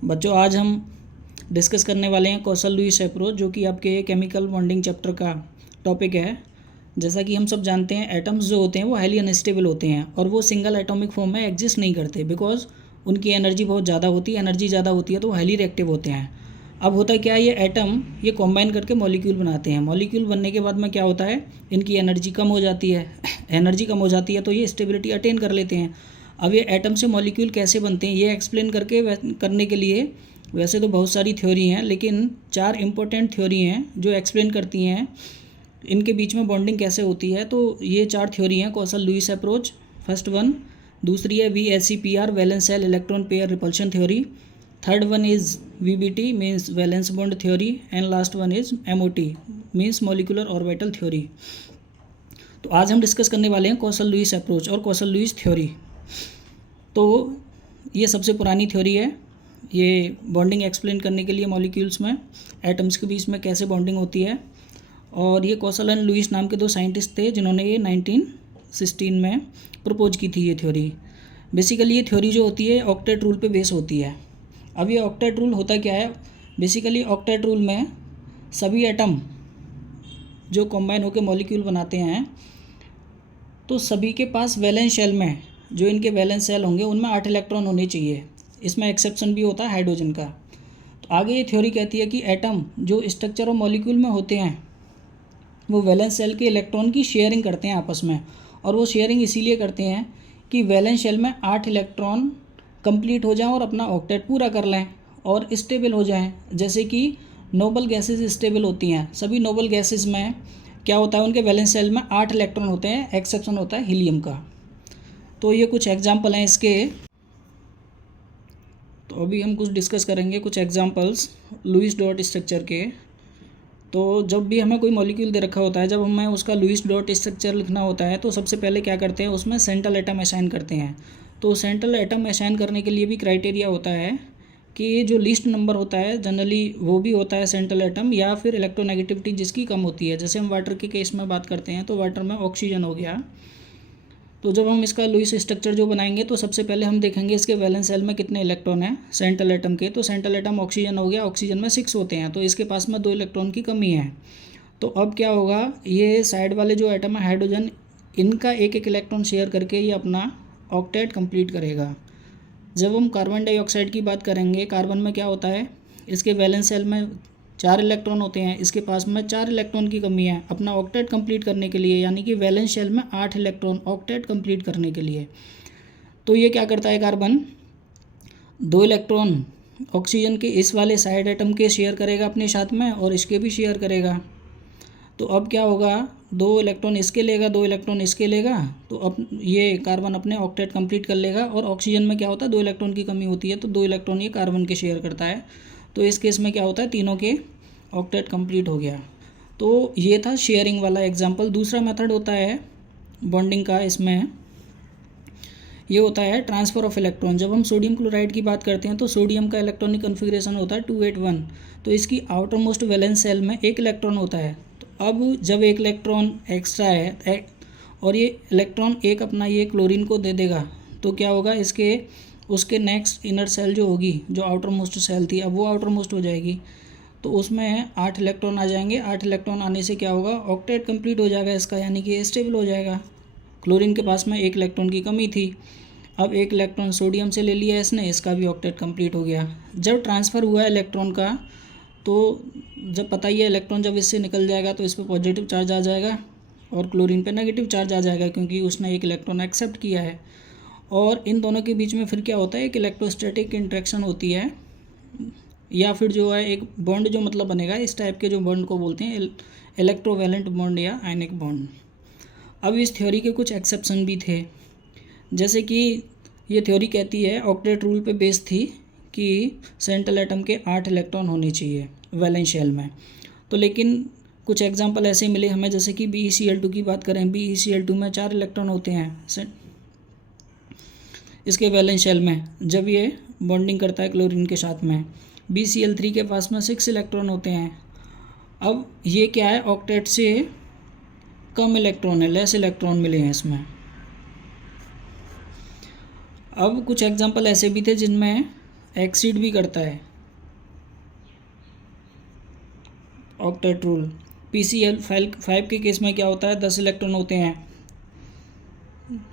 बच्चों आज हम डिस्कस करने वाले हैं कौशल लुईस अप्रोच, जो कि आपके केमिकल बॉन्डिंग चैप्टर का टॉपिक है। जैसा कि हम सब जानते हैं, एटम्स जो होते हैं वो हाईली अनस्टेबल होते हैं और वो सिंगल एटॉमिक फॉर्म में एग्जिस्ट नहीं करते, बिकॉज उनकी एनर्जी बहुत ज़्यादा होती है। एनर्जी ज़्यादा होती है तो वो हाईली रिएक्टिव होते हैं। अब होता क्या है, ये एटम ये कॉम्बाइन करके मॉलिक्यूल बनाते हैं। मॉलिक्यूल बनने के बाद में क्या होता है, इनकी एनर्जी कम हो जाती है। एनर्जी कम हो जाती है तो ये स्टेबिलिटी अटेन कर लेते हैं। अब ये एटम से मॉलिक्यूल कैसे बनते हैं ये एक्सप्लेन करने के लिए वैसे तो बहुत सारी थ्योरी हैं, लेकिन 4 इम्पोर्टेंट थ्योरी हैं जो एक्सप्लेन करती हैं इनके बीच में बॉन्डिंग कैसे होती है। तो ये 4 थ्योरी हैं कौशल लुईस अप्रोच, फर्स्ट वन। दूसरी है VSEPR, valence shell electron pair repulsion theory. Third one is VBT means valence bond theory. And last one is MOT means molecular orbital theory. तो आज हम डिस्कस करने वाले हैं कौशल लुईस अप्रोच और कौशल Lewis theory. तो ये सबसे पुरानी थ्योरी है। ये बॉन्डिंग एक्सप्लेन करने के लिए मॉलिक्यूल्स में एटम्स के बीच में कैसे बॉन्डिंग होती है। और ये कौशल एंड लुईस नाम के 2 साइंटिस्ट थे जिन्होंने ये 1916 में प्रपोज की थी ये थ्योरी। बेसिकली ये थ्योरी जो होती है ऑक्टेट रूल पे बेस होती है। अब ये ऑक्टेट रूल होता क्या है, बेसिकली ऑक्टेट रूल में सभी एटम जो कॉम्बाइन होकर मॉलिक्यूल बनाते हैं तो सभी के पास वैलेंस शेल में जो इनके वैलेंस सेल होंगे उनमें 8 इलेक्ट्रॉन होने चाहिए। इसमें एक्सेप्शन भी होता है हाइड्रोजन का। तो आगे ये थ्योरी कहती है कि एटम जो स्ट्रक्चर ऑफ मॉलिक्यूल में होते हैं वो वैलेंस सेल के इलेक्ट्रॉन की शेयरिंग करते हैं आपस में। और वो शेयरिंग इसीलिए करते हैं कि वैलेंस शेल में 8 इलेक्ट्रॉन कंप्लीट हो जाएं और अपना ऑक्टेट पूरा कर लें और स्टेबल हो जाएं। जैसे कि नोबल गैसेस स्टेबल होती हैं, सभी नोबल गैसेस में क्या होता है, उनके वैलेंस सेल में 8 इलेक्ट्रॉन होते हैं, एक्सेप्शन होता है हीलियम का। तो ये कुछ एग्जाम्पल हैं इसके। तो अभी हम कुछ डिस्कस करेंगे कुछ एग्जांपल्स लुईस डॉट स्ट्रक्चर के। तो जब भी हमें कोई मॉलिक्यूल दे रखा होता है, जब हमें उसका लुईस डॉट स्ट्रक्चर लिखना होता है तो सबसे पहले क्या करते हैं, उसमें सेंट्रल एटम असाइन करते हैं। तो सेंट्रल एटम असाइन करने के लिए भी क्राइटेरिया होता है कि जो लीस्ट नंबर होता है जनरली वो भी होता है सेंट्रल एटम, या फिर इलेक्ट्रोनेगेटिविटी जिसकी कम होती है। जैसे हम वाटर के केस में बात करते हैं तो वाटर में ऑक्सीजन हो गया। तो जब हम इसका लुईस स्ट्रक्चर जो बनाएंगे तो सबसे पहले हम देखेंगे इसके वैलेंस सेल में कितने इलेक्ट्रॉन हैं सेंट्रल एटम के। तो सेंट्रल एटम ऑक्सीजन हो गया, ऑक्सीजन में 6 होते हैं तो इसके पास में 2 इलेक्ट्रॉन की कमी है। तो अब क्या होगा, ये साइड वाले जो एटम है हाइड्रोजन, इनका एक एक इलेक्ट्रॉन शेयर करके ये अपना ऑक्टेट कंप्लीट करेगा। जब हम कार्बन डाइऑक्साइड की बात करेंगे, कार्बन में क्या होता है, इसके वैलेंस सेल में 4 इलेक्ट्रॉन होते हैं, इसके पास में 4 इलेक्ट्रॉन की कमी है अपना ऑक्टेट कंप्लीट करने के लिए, यानी कि वैलेंस शेल में 8 इलेक्ट्रॉन ऑक्टेट कंप्लीट करने के लिए। तो ये क्या करता है, कार्बन 2 इलेक्ट्रॉन ऑक्सीजन के इस वाले साइड एटम के शेयर करेगा अपने साथ में और इसके भी शेयर करेगा। तो अब क्या होगा, 2 इलेक्ट्रॉन इसके लेगा, 2 इलेक्ट्रॉन इसके लेगा, तो अब ये कार्बन अपने ऑक्टेट कंप्लीट कर लेगा। और ऑक्सीजन में क्या होता है, 2 इलेक्ट्रॉन की कमी होती है तो 2 इलेक्ट्रॉन ये कार्बन के शेयर करता है। तो इस केस में क्या होता है, तीनों के ऑक्टेट कंप्लीट हो गया। तो ये था शेयरिंग वाला एग्जांपल। दूसरा मेथड होता है बॉन्डिंग का, इसमें ये होता है ट्रांसफ़र ऑफ इलेक्ट्रॉन। जब हम सोडियम क्लोराइड की बात करते हैं तो सोडियम का इलेक्ट्रॉनिक कन्फिग्रेशन होता है 281। तो इसकी आउटर मोस्ट वैलेंस सेल में 1 इलेक्ट्रॉन होता है। तो अब जब 1 इलेक्ट्रॉन एक्स्ट्रा है और ये इलेक्ट्रॉन एक अपना ये क्लोरीन को दे देगा तो क्या होगा, उसके नेक्स्ट इनर सेल जो होगी, जो आउटर मोस्ट सेल थी, अब वो आउटर मोस्ट हो जाएगी। तो उसमें 8 इलेक्ट्रॉन आ जाएंगे। 8 इलेक्ट्रॉन आने से क्या होगा, ऑक्टेट कंप्लीट हो जाएगा इसका, यानी कि स्टेबल हो जाएगा। क्लोरीन के पास में 1 इलेक्ट्रॉन की कमी थी, अब 1 इलेक्ट्रॉन सोडियम से ले लिया इसने, इसका भी ऑक्टेट कंप्लीट हो गया। जब ट्रांसफ़र हुआ इलेक्ट्रॉन का, तो जब पता ही है इलेक्ट्रॉन जब इससे निकल जाएगा तो इस पर पॉजिटिव चार्ज आ जाएगा और क्लोरीन पे नेगेटिव चार्ज आ जाएगा, क्योंकि उसने 1 इलेक्ट्रॉन एक्सेप्ट किया है। और इन दोनों के बीच में फिर क्या होता है, एक इलेक्ट्रोस्टैटिक इंट्रैक्शन होती है, या फिर जो है एक बॉन्ड जो मतलब बनेगा, इस टाइप के जो बॉन्ड को बोलते हैं इलेक्ट्रोवैलेंट बॉन्ड या आयनिक बॉन्ड। अब इस थ्योरी के कुछ एक्सेप्शन भी थे, जैसे कि ये थ्योरी कहती है, ऑक्टेट रूल पे बेस थी कि सेंट्रल एटम के 8 इलेक्ट्रॉन होने चाहिए वैलेंस शेल में। तो लेकिन कुछ एग्जांपल ऐसे मिले हमें, जैसे कि BeCl2 की बात करें, BeCl2 में 4 इलेक्ट्रॉन होते हैं इसके वैलेंस शेल में जब ये बॉन्डिंग करता है क्लोरीन के साथ में। BeCl3 के पास में 6 इलेक्ट्रॉन होते हैं। अब ये क्या है, ऑक्टेट से कम इलेक्ट्रॉन है, लेस इलेक्ट्रॉन मिले हैं इसमें। अब कुछ एग्जांपल ऐसे भी थे जिनमें एक्सीड भी करता है। Octet rule. PCl5 के केस में क्या होता है, 10 इलेक्ट्रॉन होते हैं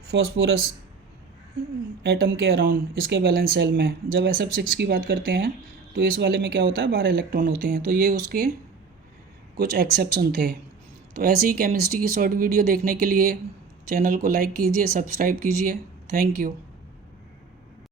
फॉस्फोरस एटम के अराउंड इसके वैलेंस सेल में। जब SF6 की बात करते हैं तो इस वाले में क्या होता है, 12 इलेक्ट्रॉन होते हैं। तो ये उसके कुछ एक्सेप्शन थे। तो ऐसी ही केमिस्ट्री की शॉर्ट वीडियो देखने के लिए चैनल को लाइक कीजिए, सब्सक्राइब कीजिए। Thank you.